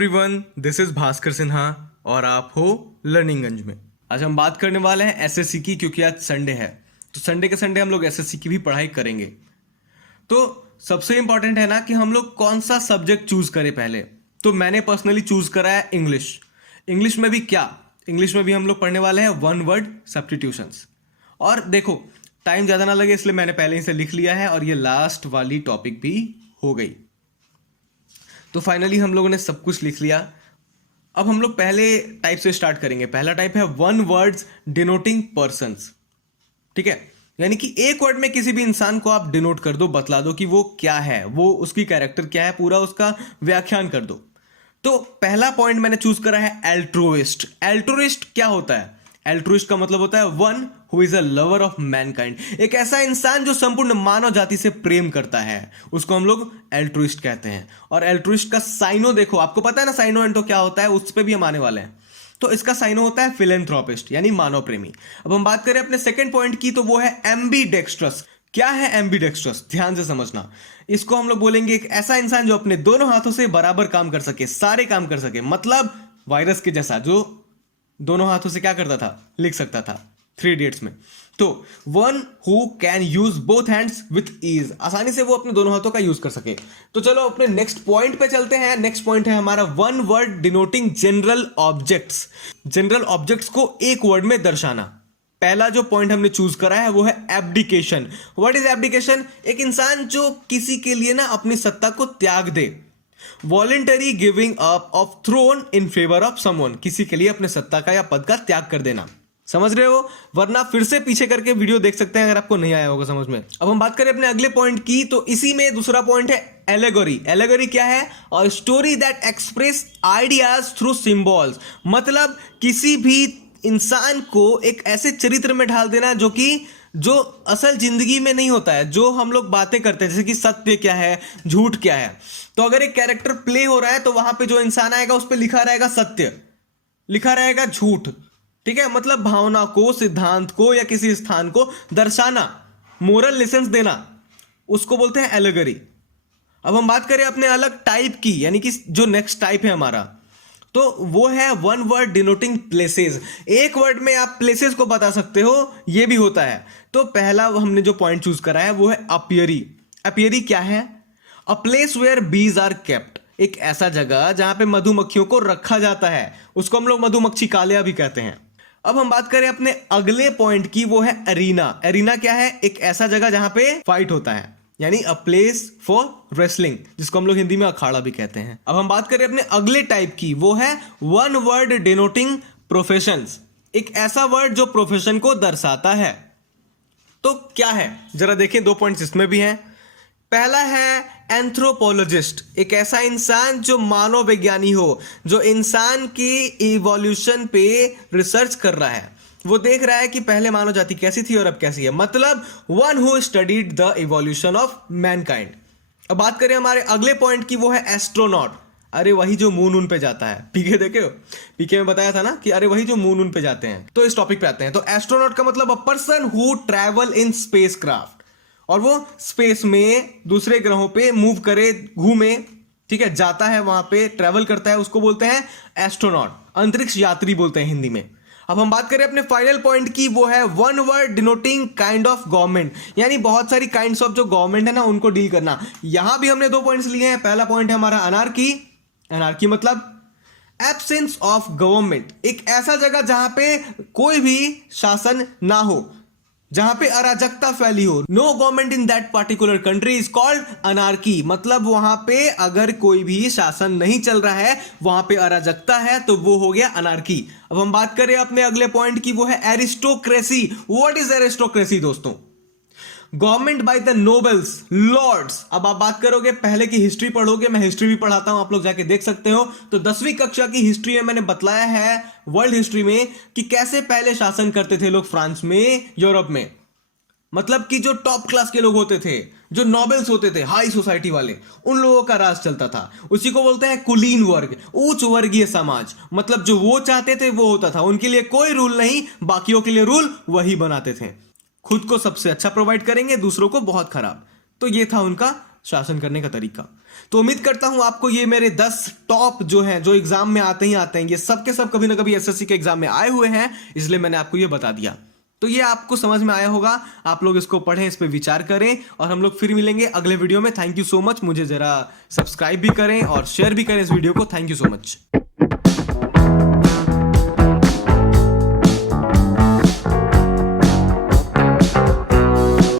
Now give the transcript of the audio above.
Everyone, this is Bhaskar Sinha और आप हो लर्निंगगंज में। आज हम बात करने वाले हैं एसएससी की, क्योंकि आज संडे है तो संडे के संडे हम लोग एसएससी की भी पढ़ाई करेंगे। तो सबसे इंपॉर्टेंट है ना कि हम लोग कौन सा सब्जेक्ट चूज करें पहले। तो मैंने पर्सनली चूज करा है इंग्लिश। इंग्लिश में भी क्या, इंग्लिश में भी हम लोग पढ़ने वाले हैं वन वर्ड सब्स्टिट्यूशंस। और देखो टाइम ज़्यादा ना लगे इसलिए मैंने पहले ही से लिख लिया है और ये लास्ट वाली टॉपिक भी हो गई। तो फाइनली हम लोगों ने सब कुछ लिख लिया। अब हम लोग पहले टाइप से स्टार्ट करेंगे। पहला टाइप है वन वर्ड्स डिनोटिंग पर्सन्स। ठीक है, यानी कि एक वर्ड में किसी भी इंसान को आप डिनोट कर दो, बतला दो कि वो क्या है, वो उसकी कैरेक्टर क्या है, पूरा उसका व्याख्यान कर दो। तो पहला पॉइंट मैंने चूज करा है एल्ट्रुइस्ट। एल्ट्रुइस्ट क्या होता है? एल्ट्रुइस्ट का मतलब होता है one who is a lover of Mankind. एक ऐसा इंसान जो संपूर्ण मानव जाति से प्रेम करता है, उसको हम लोग एल्ट्रुइस्ट कहते हैं। और एल्ट्रुइस्ट का साइनो देखो, आपको पता है ना साइनो एंटो क्या होता है, उस पर भी हम आने वाले हैं। तो इसका साइनो होता है फिलेंथ्रोपिस्ट, यानी मानव प्रेमी। अब हम बात करें अपने सेकंड पॉइंट की, तो वो है एम्बीडेक्स्ट्रस। क्या है एम्बीडेक्स्ट्रस? ध्यान से समझना। इसको हम लोग बोलेंगे एक ऐसा इंसान जो अपने दोनों हाथों से बराबर काम कर सके, सारे काम कर सके। मतलब वायरस के जैसा, जो दोनों हाथों से क्या करता था, लिख सकता था, 3 इडियट्स में। तो one who can use both hands with ease, आसानी से वो अपने दोनों हाथों का यूज कर सके। तो चलो अपने नेक्स्ट पॉइंट पे चलते हैं। नेक्स्ट पॉइंट है हमारा one word denoting general objects. General objects को एक वर्ड में दर्शाना। पहला जो पॉइंट हमने चूज करा है वो है एब्डिकेशन। What is abdication? एक इंसान जो किसी के लिए ना अपनी सत्ता को त्याग दे। Voluntary giving up of throne in favour of someone, किसी के लिए अपने सत्ता का या पद का त्याग कर देना। समझ रहे हो? वरना फिर से पीछे करके वीडियो देख सकते हैं अगर आपको नहीं आया होगा समझ में। अब हम बात करें अपने अगले पॉइंट की, तो इसी में दूसरा पॉइंट है एलेगोरी। एलेगोरी क्या है? और story that express ideas through symbols. मतलब किसी भी इंसान को एक ऐसे चरित्र में ढाल देना जो असल जिंदगी में नहीं होता है, जो हम लोग बातें करते हैं, जैसे कि सत्य क्या है, झूठ क्या है। तो अगर एक कैरेक्टर प्ले हो रहा है तो वहां पे जो इंसान आएगा उस पे लिखा रहेगा सत्य, लिखा रहेगा झूठ। ठीक है, मतलब भावना को, सिद्धांत को या किसी स्थान को दर्शाना, मोरल लेसन्स देना, उसको बोलते हैं एलेगरी। अब हम बात करें अपने अलग टाइप की, यानी कि जो नेक्स्ट टाइप है हमारा, तो वो है वन वर्ड डिनोटिंग प्लेसेस। एक वर्ड में आप प्लेसेस को बता सकते हो, ये भी होता है। तो पहला हमने जो पॉइंट चूज करा है वो है अपियरी। अपियरी क्या है? A place where bees are kept. एक ऐसा जगह जहां पे मधुमक्खियों को रखा जाता है, उसको हम लोग मधुमक्खी कालिया भी कहते हैं। अब हम बात करें अपने अगले पॉइंट की, वो है एरीना। एरीना क्या है? एक ऐसा जगह जहां पे फाइट होता है, यानी अ प्लेस फॉर रेसलिंग, जिसको हम लोग हिंदी में अखाड़ा भी कहते हैं। अब हम बात करें अपने अगले टाइप की, वो है वन वर्ड डिनोटिंग प्रोफेशंस। एक ऐसा वर्ड जो प्रोफेशन को दर्शाता है। तो क्या है, जरा देखें, 2 पॉइंट्स इसमें भी हैं। पहला है एंथ्रोपोलॉजिस्ट। एक ऐसा इंसान जो मानव विज्ञानी हो, जो इंसान की इवोल्यूशन पे रिसर्च कर रहा है, वो देख रहा है कि पहले मानव जाति कैसी थी और अब कैसी है। मतलब one who studied the evolution of Mankind. अब बात करें हमारे अगले पॉइंट की, वो है एस्ट्रोनॉट। अरे वही जो मून पे जाता है। पीके देखे हो? पीके में बताया था ना कि अरे वही जो मून पे जाते हैं। तो इस टॉपिक पे आते हैं। तो एस्ट्रोनॉट का मतलब a person who travel in space craft, और वो स्पेस में दूसरे ग्रहों पे मूव करे, घूमे, ठीक है, जाता है, वहां पे ट्रैवल करता है, उसको बोलते हैं एस्ट्रोनॉट। अंतरिक्ष यात्री बोलते हैं हिंदी में। अब हम बात करें अपने फाइनल पॉइंट की, वो है one word denoting kind of government. यानी बहुत सारी काइंड्स ऑफ जो गवर्नमेंट है ना, उनको डील करना। यहां भी हमने 2 पॉइंट्स लिए हैं। पहला पॉइंट है हमारा अनार्की। अनार्की मतलब एब्सेंस ऑफ गवर्नमेंट। एक ऐसा जगह जहां पे कोई भी शासन ना हो, जहां पे अराजकता फैली हो। No government in that particular country is called anarchy. मतलब वहां पे अगर कोई भी शासन नहीं चल रहा है, वहां पे अराजकता है, तो वो हो गया अनार्की। अब हम बात करें अपने अगले पॉइंट की, वो है एरिस्टोक्रेसी। व्हाट इज एरिस्टोक्रेसी दोस्तों? Government by the nobles, lords. अब आप बात करोगे, पहले की हिस्ट्री पढ़ोगे, मैं हिस्ट्री भी पढ़ाता हूं, आप लोग जाके देख सकते हो। तो 10वीं कक्षा की हिस्ट्री में मैंने बतलाया है, वर्ल्ड हिस्ट्री में, कि कैसे पहले शासन करते थे लोग फ्रांस में, यूरोप में। मतलब कि जो टॉप क्लास के लोग होते थे, जो नोबल्स होते थे, हाई सोसाइटी वाले, उन लोगों का राज चलता था। उसी को बोलते हैं कुलीन वर्ग, उच्च वर्गीय समाज। मतलब जो वो चाहते थे वो होता था, उनके लिए कोई रूल नहीं, बाकियों के लिए रूल वही बनाते थे। खुद को सबसे अच्छा प्रोवाइड करेंगे, दूसरों को बहुत खराब। तो ये था उनका शासन करने का तरीका। तो उम्मीद करता हूं आपको ये मेरे 10 टॉप जो हैं, जो एग्जाम में आते हैं, ये सब के सब कभी ना कभी एसएससी के एग्जाम में आए हुए हैं, इसलिए मैंने आपको ये बता दिया। तो ये आपको समझ में आया होगा, आप लोग इसको पढ़ें, इस पर विचार करें, और हम लोग फिर मिलेंगे अगले वीडियो में। Thank you so much. मुझे जरा सब्सक्राइब भी करें और शेयर भी करें इस वीडियो को। Thank you so much.